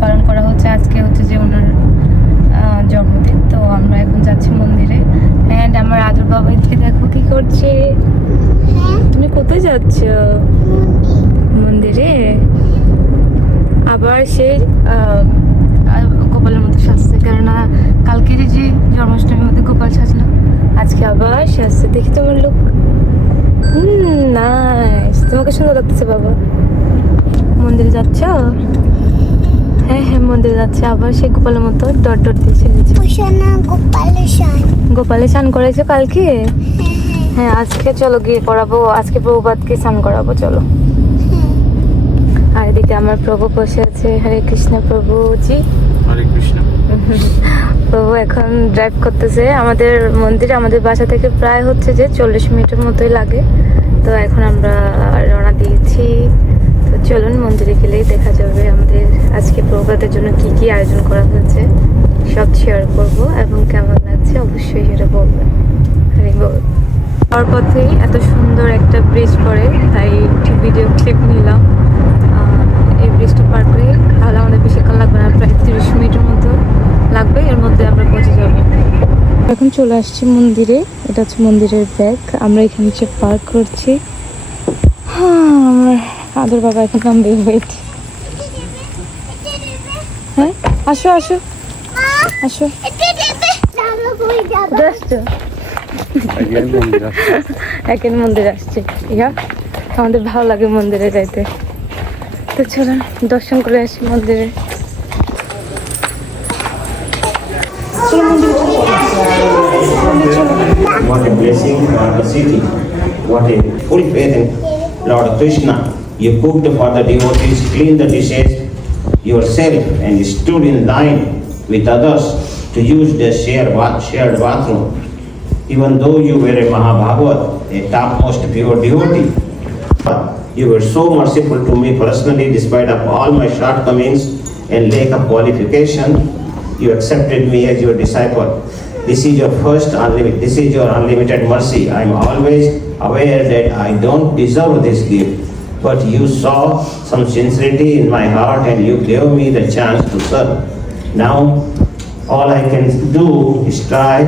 পালন করা হচ্ছে। আজকে হচ্ছে যে ওনার জন্মদিন। তো আমরা এখন যাচ্ছি মন্দিরে। অ্যান্ড আমার আদর বাবা এদিকে দেখো কি করছে। তুমি কোথায় যাচ্ছ? মন্দিরে। আবার সে গোপালের মতো সাজছে, কেননা কালকের যে জন্মাষ্টমীর মধ্যে গোপাল সাজলো, আজকে আবার সাজছে। দেখি তোমার লোক। নাইস, তোমাকে সুন্দর লাগতেছে বাবা। মন্দিরে যাচ্ছ? হ্যাঁ হ্যাঁ, মন্দিরে যাচ্ছে। আবার সে গোপালের মতো ডট ডট দিয়ে সেজেছে। গোপালে স্নান করাইছো কালকে? হ্যাঁ, আজকে চলো গিয়ে করাবো। আজকে প্রভুপাদকে স্নান করাবো, চলো। আর এদিকে আমার প্রভু বসে আছে। হরে কৃষ্ণ প্রভুজি। হরে কৃষ্ণ। প্রভু এখন ড্রাইভ করতেছে আমাদের মন্দিরে। আমাদের বাসা থেকে প্রায় হচ্ছে যে 40 মিনিটের মতোই লাগে। তো এখন আমরা রওনা দিয়েছি। তো চলুন, মন্দিরে গেলেই দেখা যাবে আমাদের আজকে প্রভুপাদের জন্য কি কি আয়োজন করা হয়েছে, সব শেয়ার করব এবং কেমন লাগছে অবশ্যই সেটা বলবেন। হরে বল। যাওয়ার পথেই এত সুন্দর একটা ব্রিজ পড়ে, তাই একটি ভিডিও ক্লিপ নিলাম। এই ব্রিজটা পার করে তাহলে আমাদের বেশিক্ষণ লাগবে না, প্রায় 30 মিনিটের মতো লাগবে। এর মধ্যে আমরা পৌঁছে যাব। এখন চলে আসছি মন্দিরে। এটা হচ্ছে মন্দিরের ব্যাগ। আমরা এখানে যে পার্ক করছি। আমার আদর বাবা এখন নামবে। ওয়েট। হ্যাঁ, আসো আসো আসো। এখন মন্দিরে আসছে। ইয়া, আমাদের ভালো লাগে মন্দিরে যাইতে। তো চলুন দর্শন করে আসি মন্দিরে। What a blessing for the city. What a full faith in Lord Krishna. You cooked for the devotees, cleaned the dishes yourself, and stood in line with others to use the shared bathroom. Even though you were a Mahabhagat, a topmost pure devotee, you were so merciful to me personally, despite of all my shortcomings and lack of qualification. You accepted me as your disciple. This is your unlimited mercy. I am always aware that I don't deserve this gift, but you saw some sincerity in my heart and you gave me the chance to serve. Now, all I can do is try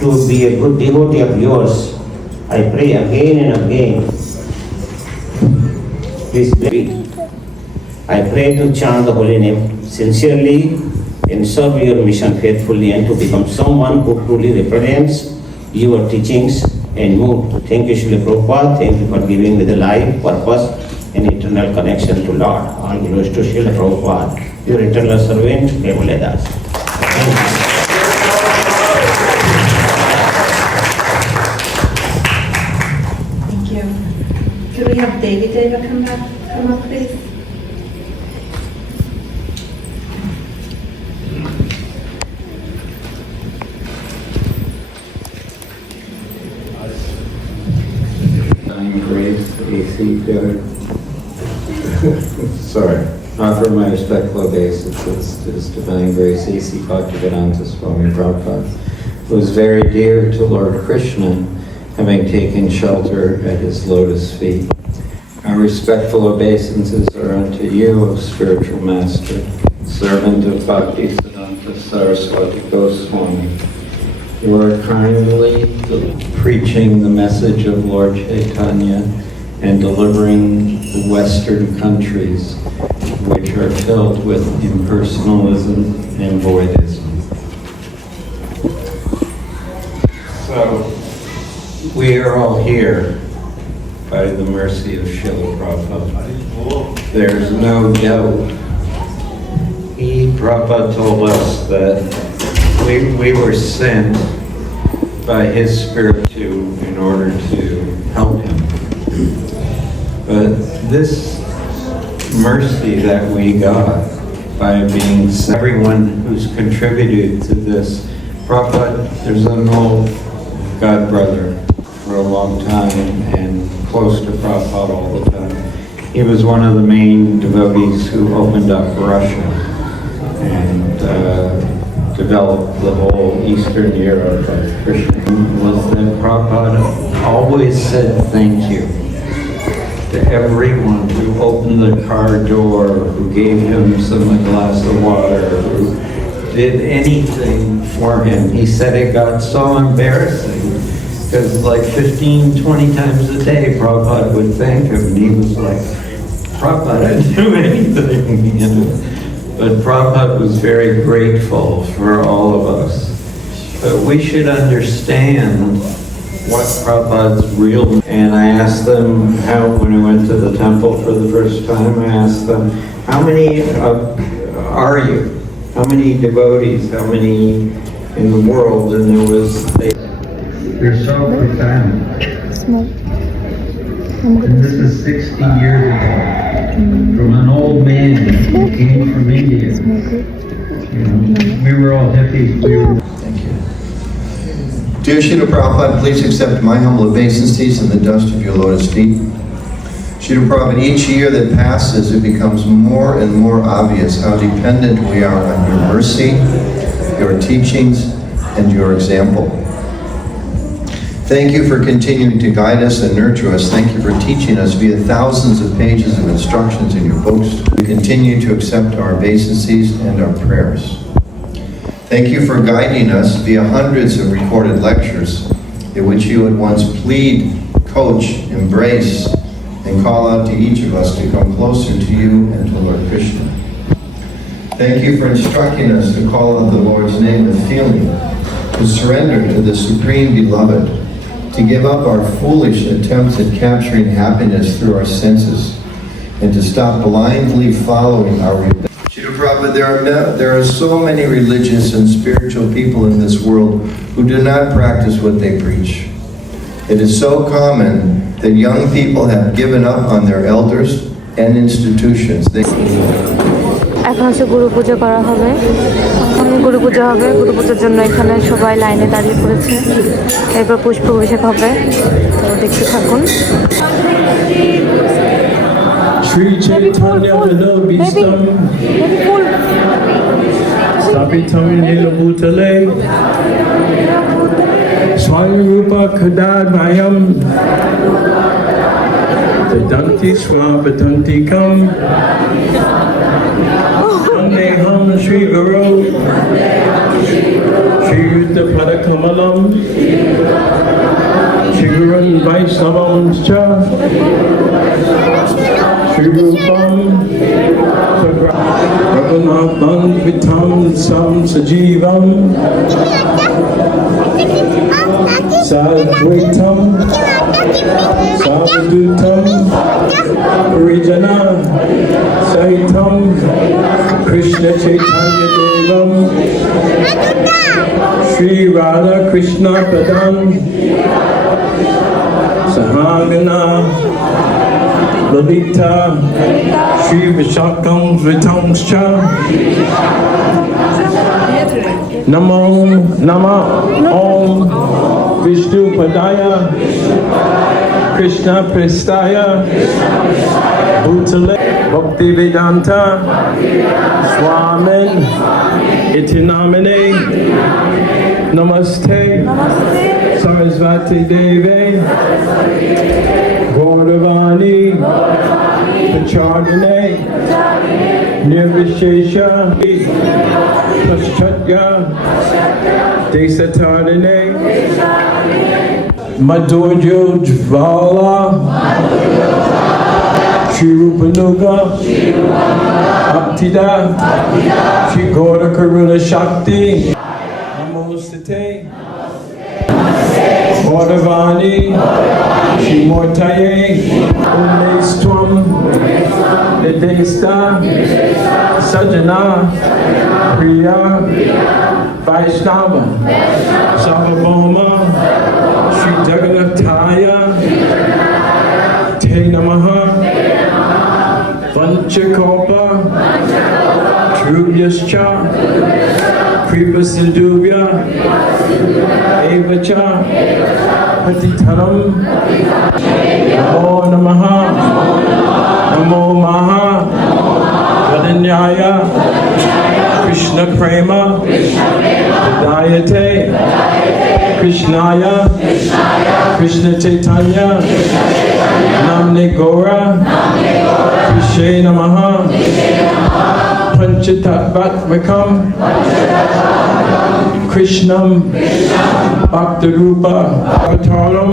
to be a good devotee of yours. I pray again and again. Please believe. I pray to chant the holy name sincerely and serve your mission faithfully and to become someone who truly represents your teachings and move. Thank you, Srila Prabhupad. Thank you for giving me the life, purpose, and eternal connection to Lord. All glories to Srila Prabhupad, your eternal servant, Prabhupadas. Thank you. Thank you. Could we have David come up, please? Grace, AC there. Sorry, offer my respectful obeisance to His Divine Grace, AC Bhaktivedanta Swami Prabhupada, who is very dear to Lord Krishna, having taken shelter at His lotus feet. Our respectful obeisances are unto you, O spiritual master, servant of Bhaktisiddhanta Saraswati Goswami. You are kindly preaching the message of Lord Chaitanya and delivering the Western countries, which are filled with impersonalism and voidism. So, we are all here by the mercy of Srila Prabhupada. There's no doubt. Prabhupada told us that we were sent by His Spirit in order to help Him. But this mercy that we got by being everyone who's contributed to this, Prabhupada, there's an old God brother for a long time and close to Prabhupada all the time. He was one of the main devotees who opened up Russia and developed the whole Eastern Europe of Krishna. Was that Prabhupada always said thank you. to everyone who opened the car door, who gave him a glass of water, who did anything for him. He said it got so embarrassing because like 15, 20 times a day, Prabhupada would thank him, and he was like, Prabhupada, I didn't do anything, you know. But Prabhupada was very grateful for all of us. But we should understand what Prabhupada's real. And I asked them when I went to the temple for the first time, I asked them, how many are you? How many devotees? How many in the world? And they're so profound. And this is 60 years ago, from an old man who came from India. You know, we were all hippies. Thank you. Dear Srila Prabhupada, please accept my humble obeisances and the dust of your lotus feet. Srila Prabhupada, each year that passes, it becomes more and more obvious how dependent we are on your mercy, your teachings, and your example. Thank you for continuing to guide us and nurture us. Thank you for teaching us via thousands of pages of instructions in your books. We continue to accept our obeisances and our prayers. Thank you for guiding us via hundreds of recorded lectures in which you at once plead, coach, embrace, and call out to each of us to come closer to you and to Lord Krishna. Thank you for instructing us to call out the Lord's name with feeling, to surrender to the Supreme Beloved, to give up our foolish attempts at capturing happiness through our senses, and to stop blindly following our rebellion. Srila Prabhupada, there are so many religious and spiritual people in this world who do not practice what they preach. It is so common that young people have given up on their elders and institutions. এখন হচ্ছে গুরু পূজা করা হবে, গুরু পূজা হবে। গুরু পূজার জন্য এখানে সবাই লাইনে দাঁড়িয়ে পড়েছে, এরপর পুষ্প অভিষেক হবে, তো দেখতে থাকুন। Sri Chaitanya Vinobhistam Stapitam Nilabhutale Swayamrupa Kadadvayam Vedanti Swapadantikam Neham Sri Guru Sri Yuddha Padakamalam Sri Gurun Vaisnavamscha Sri Rupam Raghunatham Vitam Sam Sajivam Sadvaitam Savadutam Parijana Sahitam Krishna Chaitanya Devam Sri Radha-Krishna Padam Sahagana Lalita Sri Vishakam Vitamscha Namo Nama Om Vishnu Padaya Krishna Prestaya Bhutale Bhakti Vedanta Swamin Itinamine Namaste Sarasvati Devi Gauravani Pachardane Nirvishesha Paschatya Desatarane Madhuryo Jvala Shri Rupanuga Aptida Shri Gaura Karuna Shakti Namostate Gauravani Shri Mortaye Umestvam Nidesta Sajana Priya Vaishnava Sarvabhauma Shri Jagat-Guru Te Namaha Vanchakopa Trubhyascha Kripa Sindhubhya Evacha Patitanam Namo Namaha Namo Maha Vadanyaya Krishna Prema Dayate Krishnaya Krishna Chaitanya Namne Gora Krishe Namaha Panchatattvakum Krishnam Bhaktarupa Avataram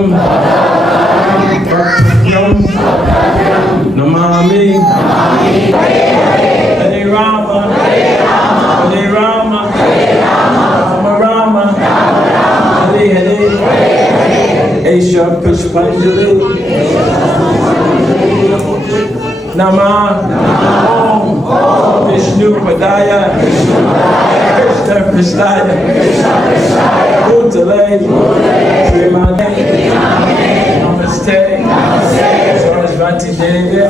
Bhaktaram Namami Hare Rama Hare Rama Rama Rama Hare Hare Esha Pushpanjali Namah Om Vishnu Padaya Krishna Krishnaya Bhutale Srimane Namaste Sarasvati Devi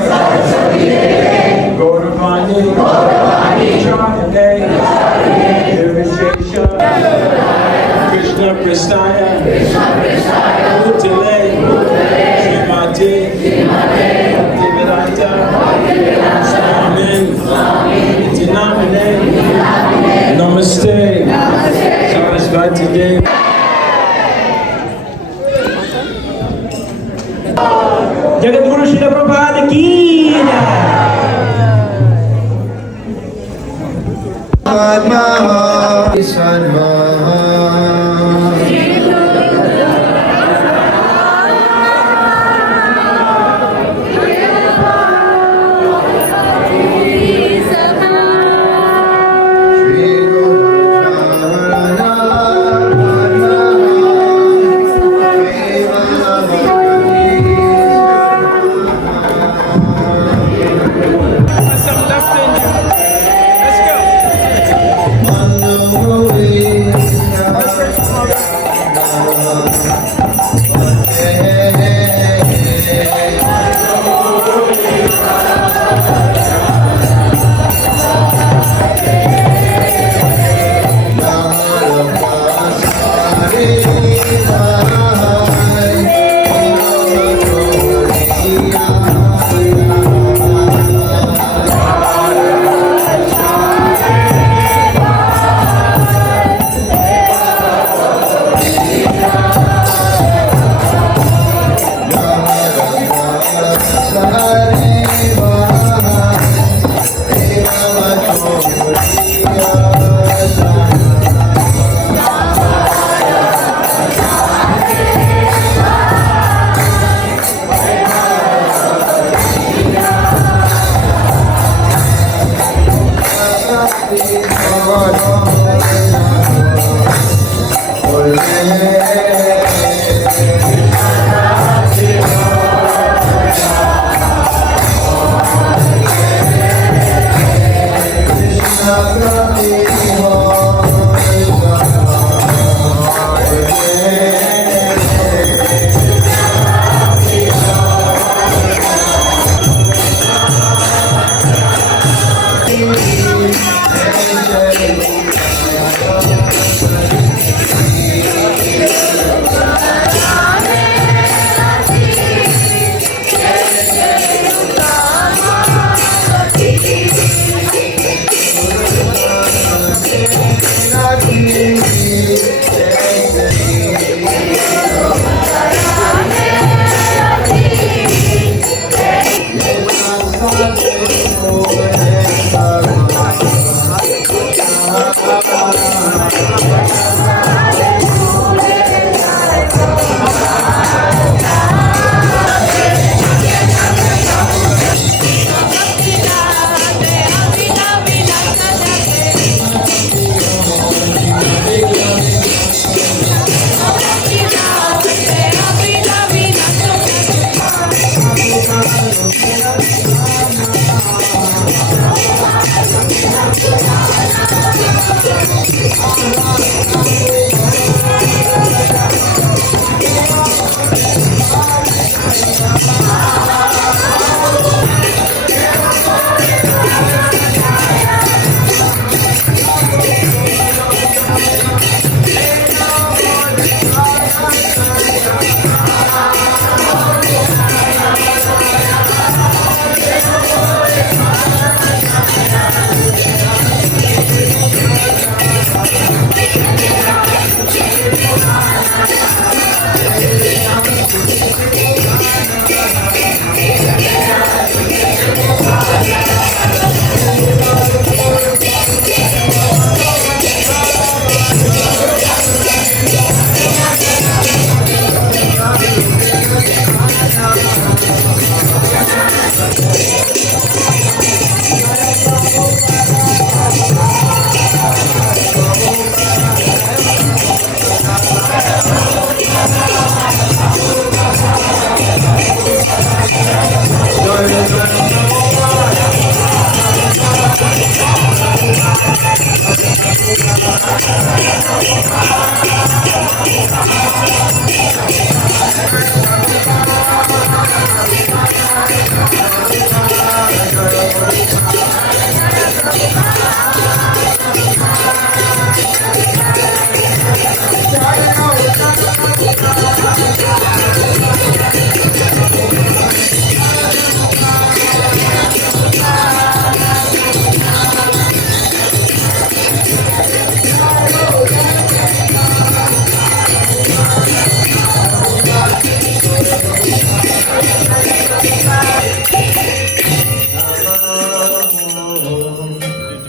Gauravani Chayane Nirvishesha Krishna Krishnaya Bhutale Srimati Bhaktivedanta Amen. Dinamine. Namaste. Sarasvati Devi. Jagat-Guru Srila Prabhupad ki jai. Sadma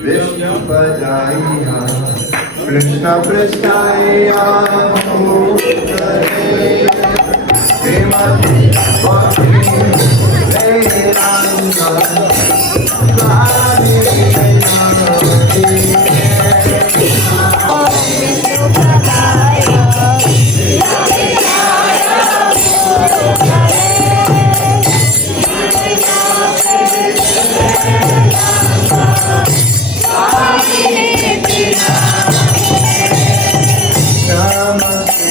Vishnu Padaya, Krishna Prasthaya, Mukare, Vimati Bhakti, Vedanta, Swami Namaste.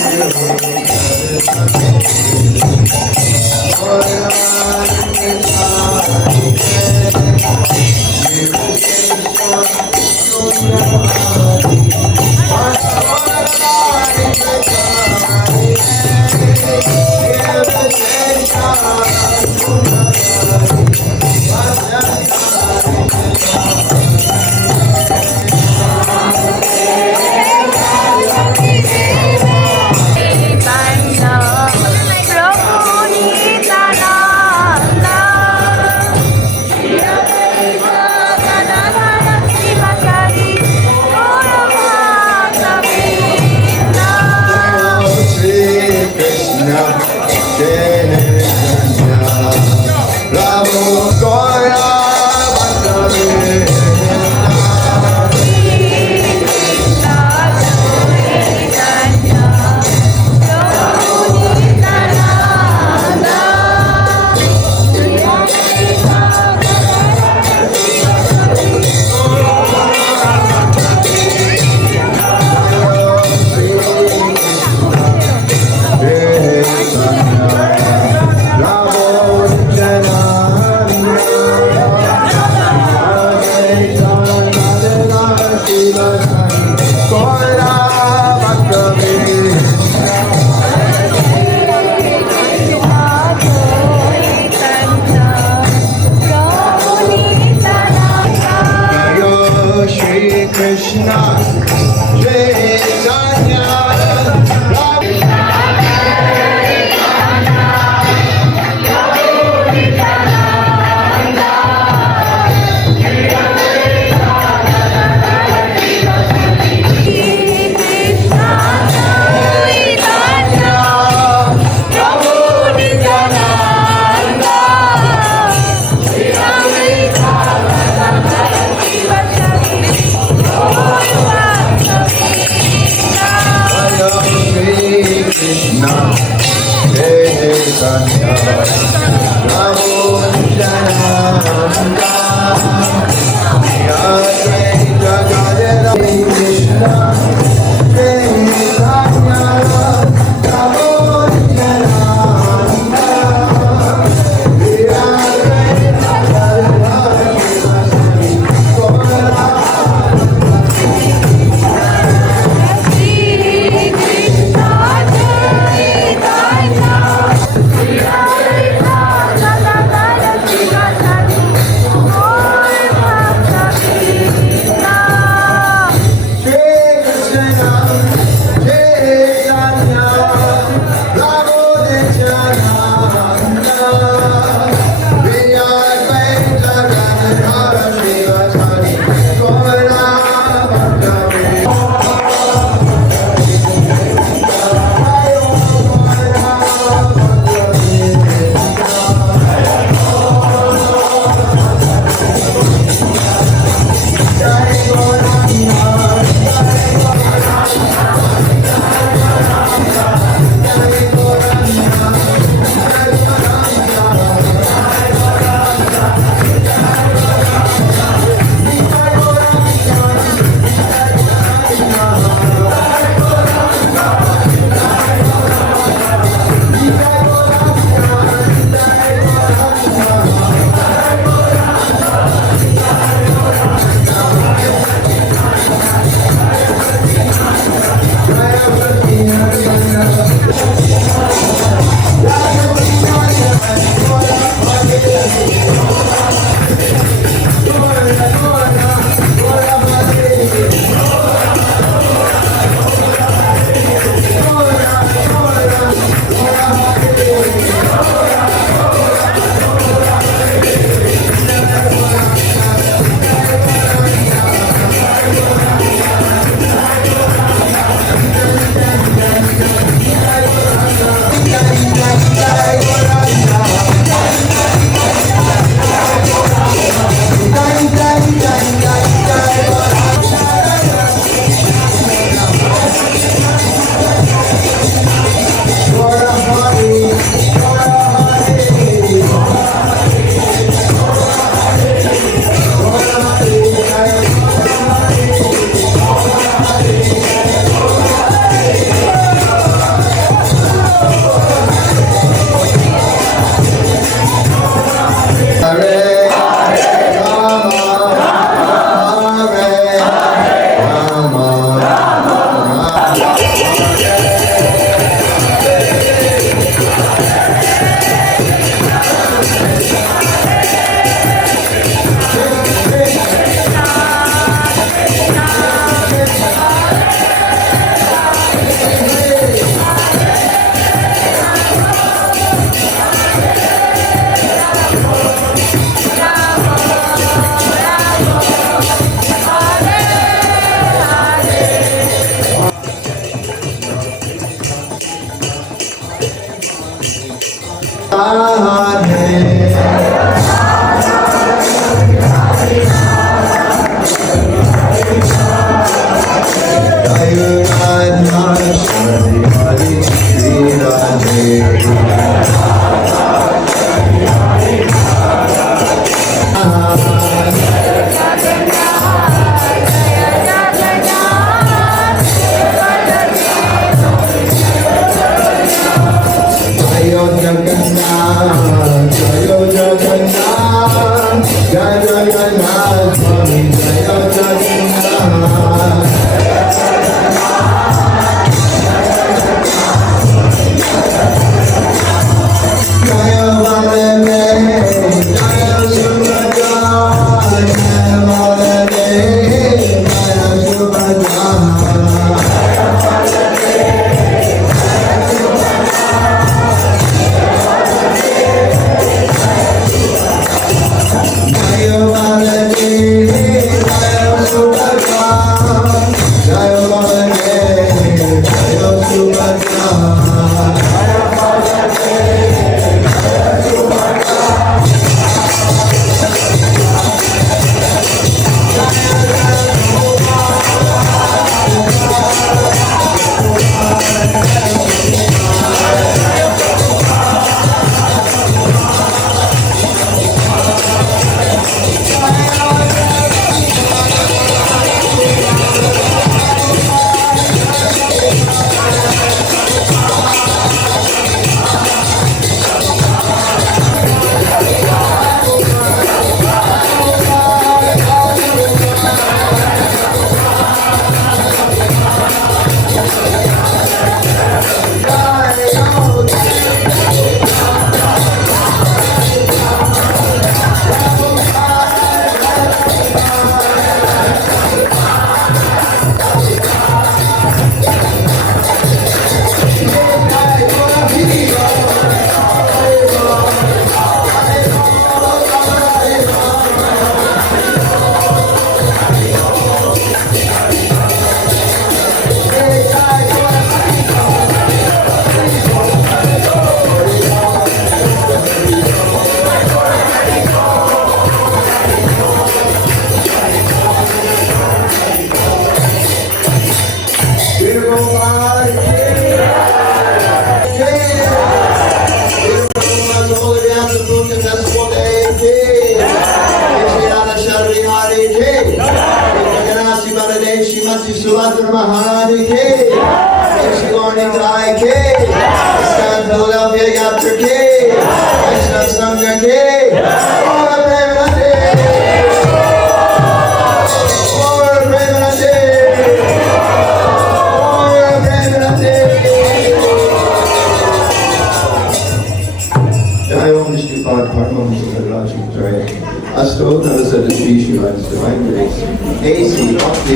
Sri Sri Radha-Krishna, Divine Grace. A.C. Bhakti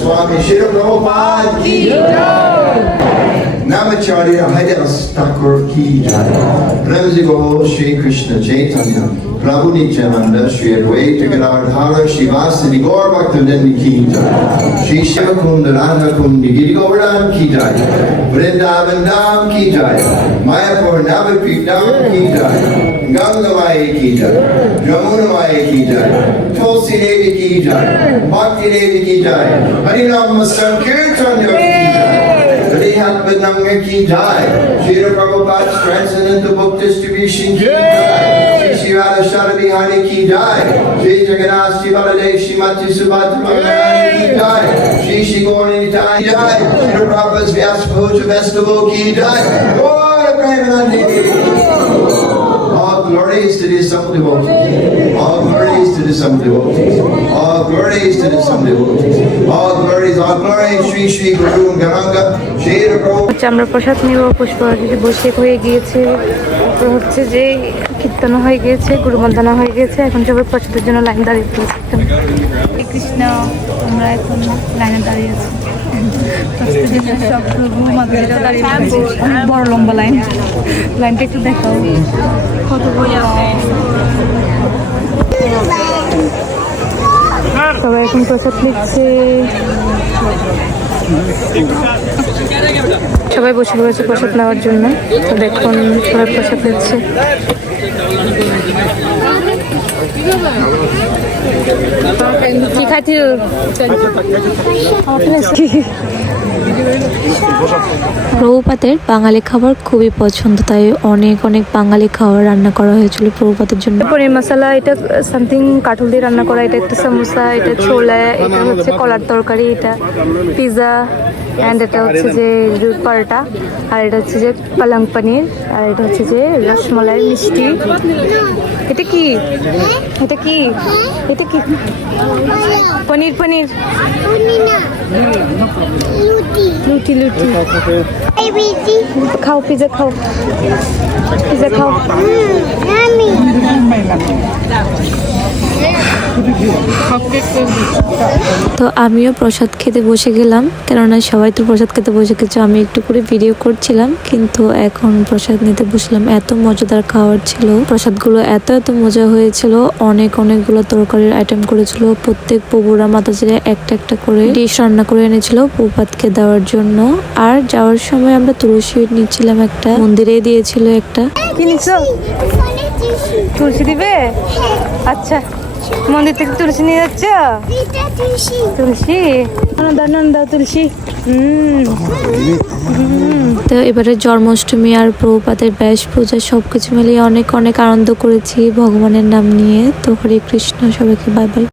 Swami Srila Prabhupad ki jai. Namacharya Haridas Thakur ki jai. Ramzi Gol Shri Krishna Chaitanya. Prabhu Nityananda Shri Advaita Gadadhara Shivasani Gaur Bhaktivinoda ki jai. Shri Shiva Kunda Radha Kundi Giri Govardhan ki jai. Vrindavan Dham ki jai. Mayapur Navadvip Dham ki jai. Ganga Mai ki jai. Yamuna Mai ki jai. Tulsi Devi ki jai. Bhakti Devi ki jai. Harinam Sankirtan ki jai. Harihatmananga ki jai. Srila Prabhupada's transcendental book distribution ki jai. Sri Sri Radha-Krishna ki jai. Sri Jagat-Guru Sri Baladev Srimati Subhadra Bhagavani ki jai. Sri Sri Gauri Nitai jai. Srila Prabhupada's Vyasa Puja Festival ki jai. Gaura Premanandi. All glories to the assembled devotees. All glories to the assembled devotees. All glories to the assembled devotees. All glories, Sri Sri Guru Garanga, Srila Prabhupada. আমরা প্রসাদ নিব, পুষ্পাঞ্জলি বসে হয়ে গিয়েছে, তারপর হচ্ছে যে কীর্তন হয়ে গিয়েছে, গুরুবন্দনা হয়ে গিয়েছে, এখন সবাই প্রসাদের জন্য লাইন দাঁড়িয়ে পড়েছে। কৃষ্ণ, আমরা এখন লাইনে দাঁড়িয়ে আছি। সব প্রভু মাধুরীরাও দাঁড়িয়ে পড়েছে, অনেক বড় লম্বা লাইন। লাইনটা একটু দেখাও কত বড়। সবাই এখন প্রসাদ নিচ্ছে। সবাই বসে পড়েছে প্রসাদ নেওয়ার জন্য। তো দেখুন সবাই প্রসাদ নিচ্ছে। কি খাইছি? প্রভুপাদের বাঙালি খাবার খুবই পছন্দ, তাই অনেক অনেক বাঙালি খাবার রান্না করা হয়েছিল প্রভুপাদের জন্য। পনির মশলা, এটা সামথিং কাঠুল দিয়ে রান্না করা, এটা একটা সমোসা, এটা ছোলা, এটা হচ্ছে কলার তরকারি, এটা পিৎজা, অ্যান্ড এটা হচ্ছে যে দুধ পরোটা, আর এটা হচ্ছে যে পালং পনির, আর এটা হচ্ছে যে রসমলাই মিষ্টি। এটা কি? এটা কি? এটা কি? পনির পনির লুটি লুটি। খাও পিৎজা, খাও পিৎজা, খাও। তো আমিও প্রসাদ খেতে বসে গেলাম, কেননা সবাই তো প্রসাদ খেতে বসে গেছে। আমি একটু করে ভিডিও করছিলাম, কিন্তু এখন প্রসাদ নিতে বসলাম। এত মজাদার খাবার ছিল, প্রসাদগুলো এত এত মজা হয়েছিল। অনেকগুলো তরকারির আইটেম করেছিল। প্রত্যেক প্রভুরা মাতাজিরা একটা একটা করে ডিশ রান্না করে এনেছিল প্রভুপাদকে দেওয়ার জন্য। আর যাওয়ার সময় আমরা তুলসী নিচ্ছিলাম, একটা মন্দিরে দিয়েছিল একটা। কি নিচ্ছ? তুলসী দিবে? আচ্ছা, মন্দির থেকে তুলসী নিয়ে যাচ্ছ? তুলসী দাও তুলসী। তো এবারে জন্মাষ্টমী আর প্রভুপাদের ব্যাস পূজা সবকিছু মিলিয়ে অনেক আনন্দ করেছি ভগবানের নাম নিয়ে। তো হরে কৃষ্ণ, সবাইকে বাই বাই।